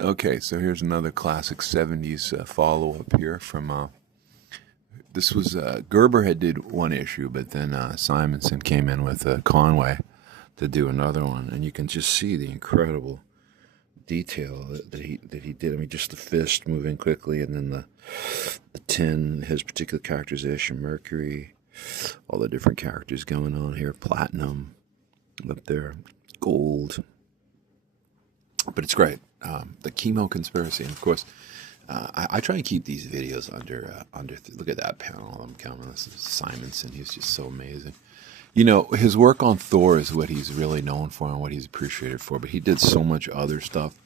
Okay, so here's another classic 70s follow-up here from, this was, Gerber had did one issue, but then Simonson came in with Conway to do another one, and you can just see the incredible detail that he did. I mean, just the fist moving quickly, and then the tin, his particular characterization, Mercury, all the different characters going on here, platinum up there, gold. But it's great. The chemo conspiracy, and of course, I try and keep these videos under. Look at that panel I'm coming. This is Simonson. He's just so amazing. You know, his work on Thor is what he's really known for and what he's appreciated for. But he did so much other stuff,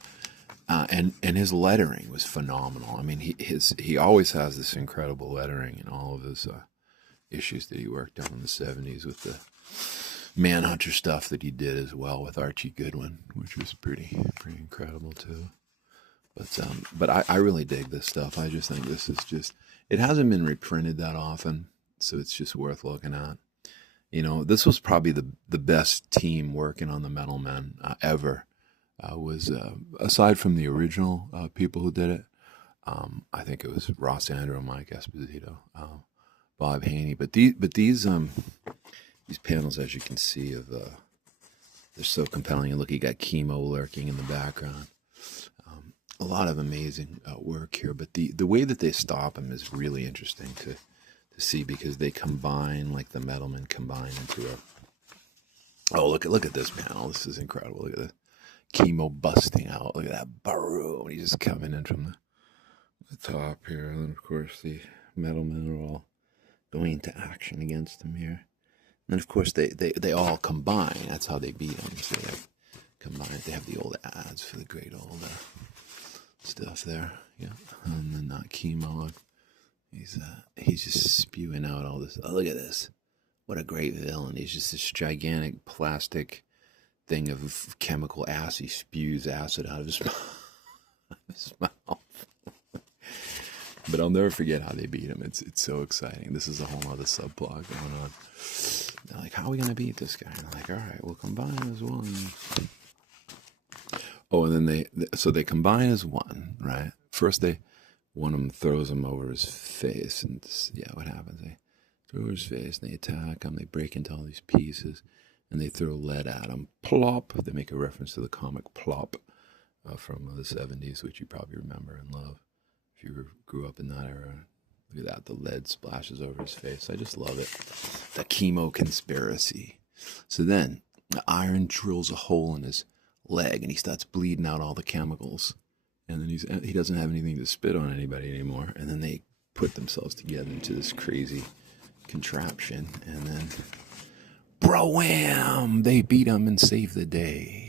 and his lettering was phenomenal. I mean, he always has this incredible lettering in all of his issues that he worked on in the '70s with the Manhunter stuff that he did as well with Archie Goodwin, which was pretty incredible too. But I really dig this stuff. I just think this is just, it hasn't been reprinted that often, so it's just worth looking at. You know, this was probably the best team working on the Metal Men ever. Was aside from the original people who did it, I think it was Ross Andrew, Mike Esposito, Bob Haney. But these panels, as you can see, they're so compelling. And look, you got chemo lurking in the background. A lot of amazing work here, but the way that they stop him is really interesting to see, because they combine, like the Metal Men combine into a. Oh, look at this panel. This is incredible. Look at the chemo busting out. Look at that boom. He's just coming in from the top here, and then of course the Metal Men are all going into action against him here. And of course they all combine. That's how they beat him. So they combine. They have the old ads for the great old stuff there. Yeah, and then not chemo. Look, he's just spewing out all this. Oh, look at this! What a great villain! He's just this gigantic plastic thing of chemical acid. He spews acid out of his mouth. But I'll never forget how they beat him. It's so exciting. This is a whole other subplot going on. They're like, how are we going to beat this guy? And I'm like, all right, we'll combine as one. Oh, and then they combine as one, right? First one of them throws him over his face, and yeah, what happens? They throw his face, and they attack him. They break into all these pieces, and they throw lead at him. Plop. They make a reference to the comic Plop from the '70s, which you probably remember and love if you grew up in that era. Look at that. The lead splashes over his face. I just love it. The chemo conspiracy. So then the iron drills a hole in his leg, and he starts bleeding out all the chemicals. And then he doesn't have anything to spit on anybody anymore. And then they put themselves together into this crazy contraption. And then, bro-wham! They beat him and save the day.